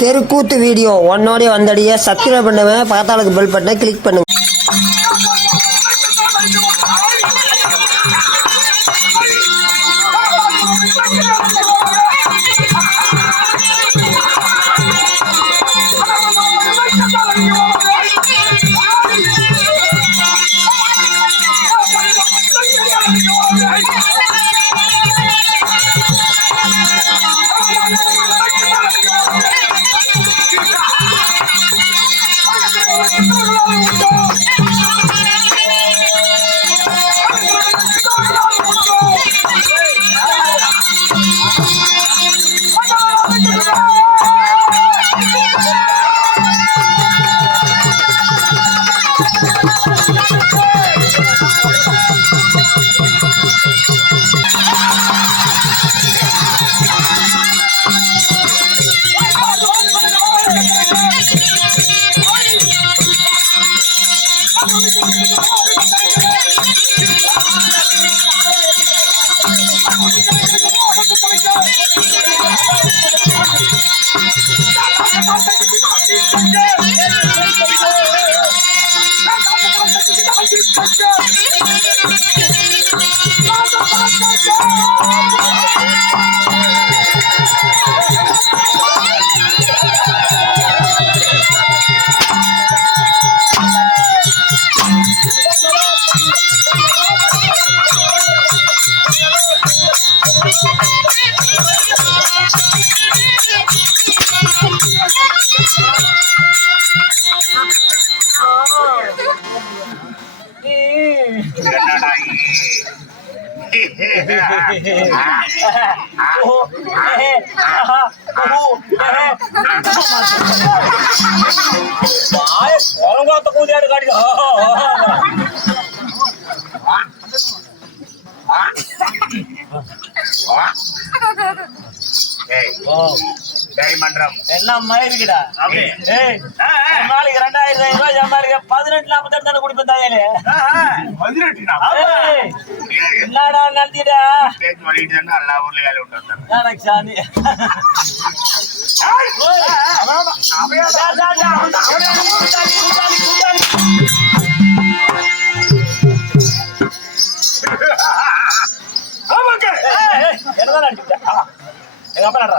தெருக்கூத்து video ஒன்னோடய வந்தடிய subscribe பண்ணுவேன், பக்கத்தாளுக்கு bell பட்டனை கிளிக் பண்ணுங்க. எல்லாம் மயிருக்குடா. நாளைக்கு 2000 ரூபாய் சம்பாதிக்க 18 குடிப்பேன் தாயாலே. என்னடா நடத்திடா எனக்கு சாமி. என்னதான் அடிச்சுட்டா எங்க அப்பா நடுறா.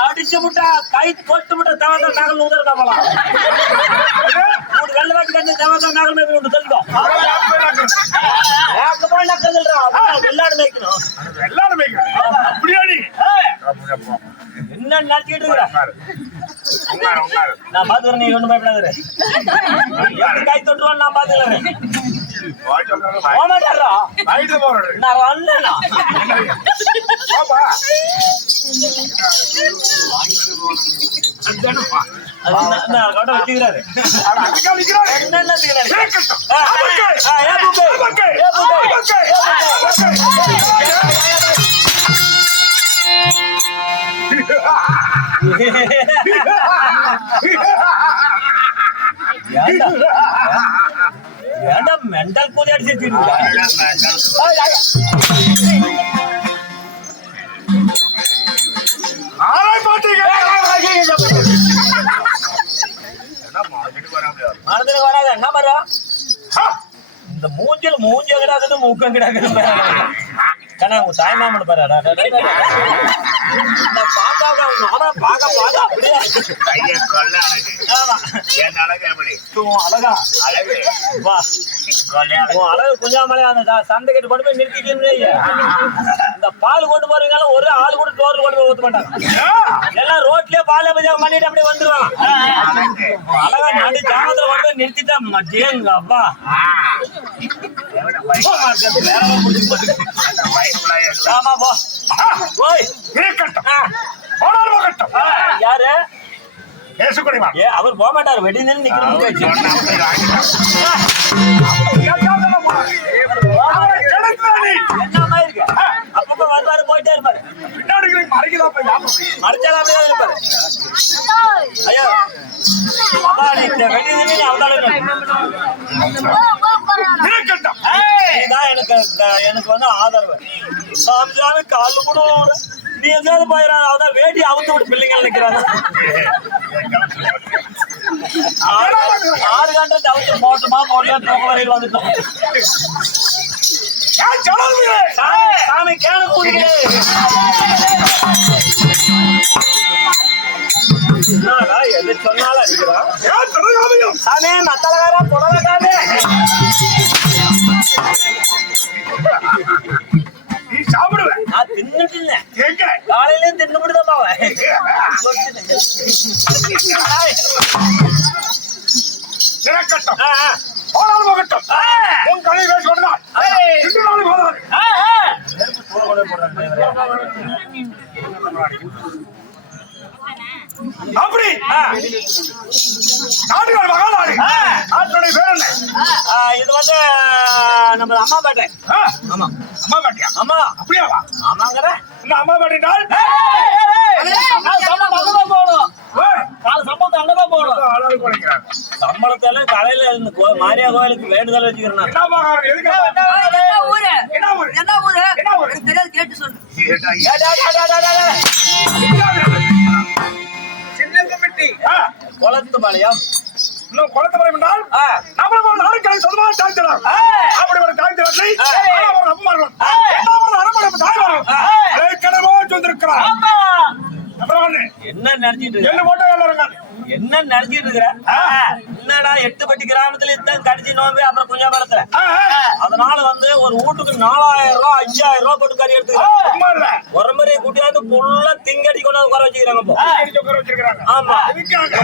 அடிச்சு முட்டா கை தொட்டு முட்டா தேவதா நகல் உதறலாம். வெள்ள வாட்டி கண்டு தேவதா நகல் மேல விட்டு தள்ளிடும். என்ன நடத்திட்டு இருக்கிற நான் பாத்துக்கிறேன். நீ ஒண்ணு பயப்படாத. கை தொட்டுவான் நான் பாத்துக்கிறேன். வச்சுக்கிறாரு ஏண்டா மெண்டல் கூதி அடிச்சு வராது. என்ன பாரு இந்த மூஞ்சி கிடாக்குது மூக்கம் கிடாக்குது. உங்க தாய் மாமன் பாரு அழகு கொஞ்சாமலே அந்த சந்தை கட்டு கொண்டு போய் நிறுத்திட்டீங்களே. இந்த பால் கொண்டு போறீங்க ஒரு ஆள் கூட டோர்ல கொண்டு போய் ஊத்த மாட்டாங்க. எல்லாம் ரோட்லயே பால் பஜாவை பண்ணிட்டு அப்படியே வந்துருவாங்க. அழகா நாடு ஜாமத்துல கொண்டு போய் நிறுத்திட்டா மத்தியங்க அப்பா யாரு அவர் போக மாட்டாரு. வெடி நின்று நிக்கிறோம். வெட்டியதுமே நீ அவதால எனக்கு வந்து ஆதரவு சாமிஜான காலு கூட நீ எங்கேயாவது போயிடறான் அவதான் வேட்டி அவுத்து விட்டு பிள்ளைங்க நிக்கிறாங்க 6 கண்டை அவுத்து போட்டுமா தூக்க வரையில் வந்துட்டோம் சாமி கேன கூடிக்கிறேன் எது சொன்னாலும் அடிக்கிறான் சாமி மத்தலகாரா புடலகாரே நீ சாப்பிடுவேன் நான் தின்னுட்டு காலையில தின்னுபிடுதான் பாவன் போனாலும் போகட்டும் உன் கலை பேசி கொண்டால் அப்படி நாட்டுக்கார மகாநாடு நாட்டுடைய பேர் என்ன? இது வந்து நம்ம அம்மாபேட்டை. ஆமா அம்மாபேட்டையா? அம்மா அப்படியாவா? ஆமாங்கிற இந்த அம்மாபேட்டைனால் அங்கதான் போகணும். சம்பளத்தை அங்கதான் போகணும். ஆளாளுக்கு உழைக்கிறாங்க. சம்பளத்தால கடையில மாரியா கோயிலுக்கு வேண்டுதல் வச்சுக்கிறேன். குளத்துப்பாளையம். இன்னும் குளத்துப்பாளையம் என்றால் நம்மள நாடுகளை சொந்தமாக தாய்த்தலாம். அப்படி ஒரு தாய்த்தலத்தை வந்திருக்கிறார். என்ன நினைச்சிட்டு என்ன நினைச்சிட்டு இருக்கிற? என்னடா 8பட்டி கிராமத்துல இதான் கடிச்சு நோம்பி அப்புறம் கொஞ்சம் படத்துல அதனால வந்து ஒரு வீட்டுக்கு 4000 ரூபாய் 5000 ரூபாய் போட்டு கறி எடுத்துக்கிறேன். ஒரு முறை கூட்டியாவது ஃபுல்லா திங்கடி கொண்டு உட்கார வச்சுக்கிறாங்க. ஆமா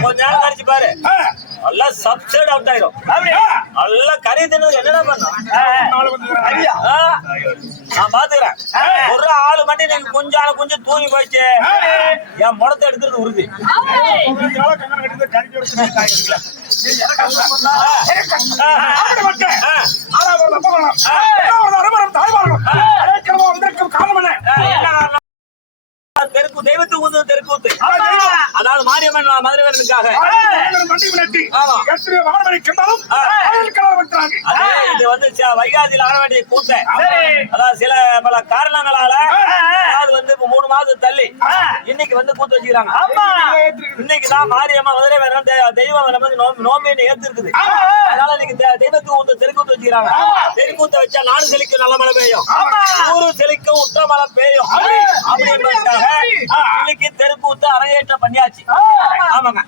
கொஞ்ச நேரம் கடிச்சு பாரு நல்லா சப்சைட் அவுட் ஆயிரும். நல்லா கறி தின்னு என்னடா பண்ணும் நான் பாத்துக்கிறேன். ஒரு ஆளு மட்டும் நீங்க கொஞ்சம் தூங்கி போயிடுச்சு என் முடத்தை எடுக்கிறது உறுதி. தெருக்கூத்து தெருக்கூத்து அதாவது மாரியம்மன் மதுரைவரனுக்காக இது வந்து வைகாசியில் ஆட வேண்டிய கூத்த அதாவது சில பல காரணங்களால அது வந்து 3 மாதம் தள்ளி இன்னைக்கு வந்து கூத்து வச்சுக்கிறாங்க. இன்னைக்குதான் மாரியம்மா மதுரைவரன் தெய்வம் நமக்கு நோம்பின்னு ஏத்து இருக்குது. அதனால இன்னைக்கு தெய்வத்துக்கு வந்து தெருக்கூத்து வச்சுக்கிறாங்க. தெருக்கூத்த வச்சா நாடு செழிக்கும் நல்ல மழை பெய்யும் ஊரு செழிக்கும் உற்ற மழை பெய்யும் அப்படின்றதுக்காக இன்னைக்கு தெருக்கூத்து அரங்கேற்றம் பண்ணியாச்சு. ஆமாங்க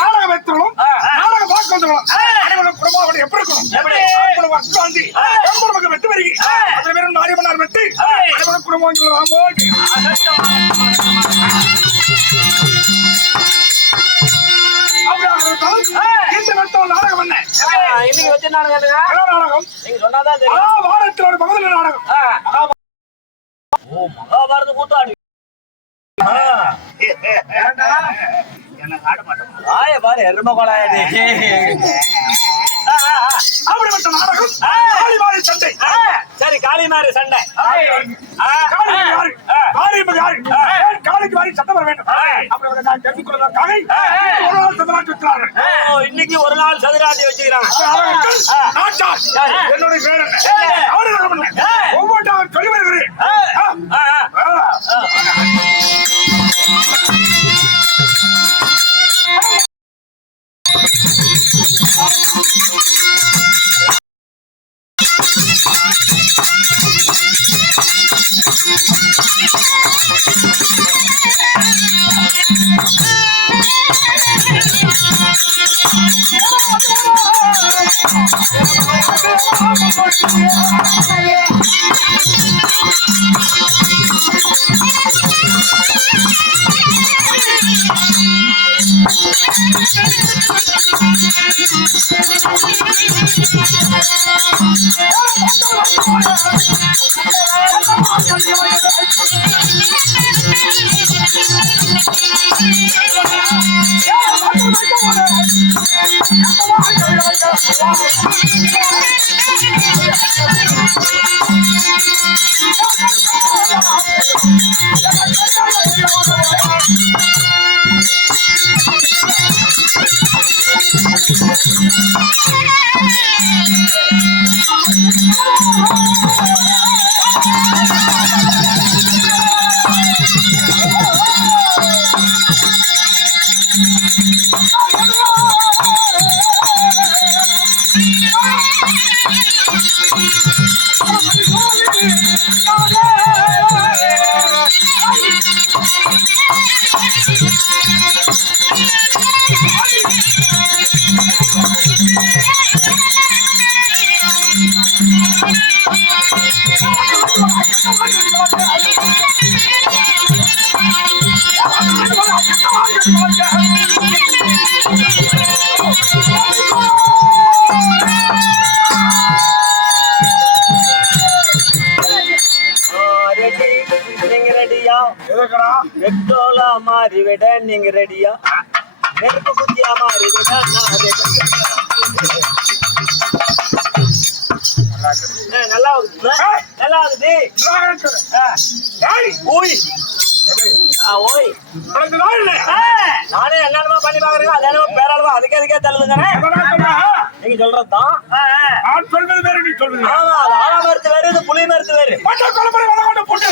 நாடகம் வைத்துள்ளோம் நாடகம் பார்க்க வந்துள்ளோம். குடும்பம் எப்படி இருக்கணும் வெட்டு வருகி அதில் வெறும் மாரியம்மனார் வெட்டு குடும்பம் நாடகம் என்ன இன்னைக்கு வச்ச நாடகம் நீங்க சொன்னாதான் வாரத்தில் ஒரு பகுதியில் நாடகம் மகாபாரத கூத்தாடி ஆய பாரு எரும கொலாயடி அப்படிப்பட்ட நாடகம் காளிமாரி சண்டை. சரி காளிமாரி சண்டை காளிக்கு வாரி சண்டை வர வேண்டும். இன்னைக்கு ஒரு நாள் சதுராட்டி வச்சுக்கிறாங்க. என்னுடைய பேர் என்ன ஒவ்வொன்றாக சொல்லி வருகிறேன். ரெடி, நீங்க ரெடியா? எதுக்குடா? பெட்ரோலா மாறி விட நீங்க ரெடியா? நெருப்பு குச்சியா மாறி விட நான் ரெடியா? நல்லா ஆகுது, நல்லா ஆகுது. ஓய் ஓய், நானே என்னென்னமோ பண்ணி பாக்குறேன், அது என்னமோ பேராளவா அதுக்கே தள்ளுதுங்க. நீங்க சொல்றதுதான். நான் சொல்வது வேற, நீ சொல்றது வேற. ஆமா, அது ஆலா மரத்து வேறு, இது புளி மரத்து வேறு. மச்சான் கொலை பண்ணி வந்த போட்டு.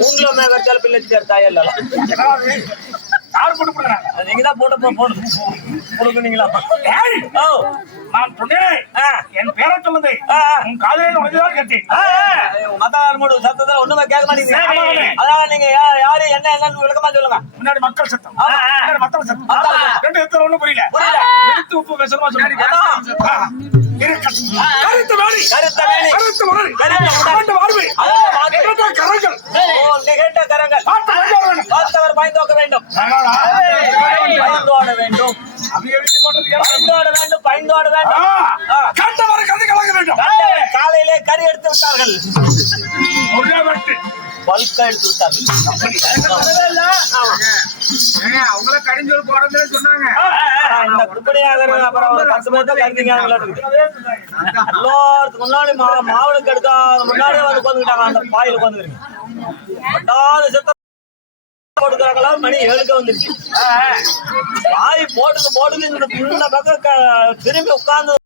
மூணுல மேல பிள்ளை தாயல்ல யார் போட்டு போடுறாங்க? நீங்க தான் போட்டு கொடுக்குறீங்களா? ஓ, நான் சொன்னேன், என் பேரை சொல்லுது. உன் காலையில உனக்குதான் கேட்டேன். மத்தாளோட சத்தத்துல ஒண்ணுமே கேட்க மாட்டேங்குது. அதனால நீங்க யாரு என்னன்னு விளக்கமா சொல்லுங்க. முன்னாடி மக்கள் சத்தம், முன்னாடி மக்கள் சத்தம். மக்கள் சத்தம். ரெண்டு எத்தனை ஒண்ணும் புரியல. எடுத்து உப்பு பேசணுமா சொல்லுங்க. கருத்து வேலி, கருத்த வேலி, கருத்து உடல், கருத்த உடல், வாழ்வு, நிகழ்ந்த கரங்கள், நிகழ்ந்த கரங்கள், பார்த்தவர் பயந்தோக்க வேண்டும், பயந்தோட வேண்டும், பயந்தோட வேண்டும், பயந்தோட வேண்டும். கண்டவரை கதை கலங்க வேண்டும். காலையிலே கறி எடுத்து விட்டார்கள், ஒரே வெட்டு பல்கா எடுத்து விட்டார்கள். அவங்கள கடிஞ்சோல் போறதுன்னு சொன்னாங்க. இந்த குப்படியாக அப்புறம் ஒரு 10 பேர் தான் கருதிங்க. எல்லாத்துக்கு முன்னாடி மாவுளுக்கு எடுத்தா முன்னாடியே வந்து உட்காந்துக்கிட்டாங்க. அந்த பாயில உட்காந்துக்கிறீங்க. செத்த கொடுக்குறாங்களா? மணி 7க்கு வந்துருச்சு. பாய் போட்டுக்கு இந்த பக்கம் திரும்பி உட்கார்ந்து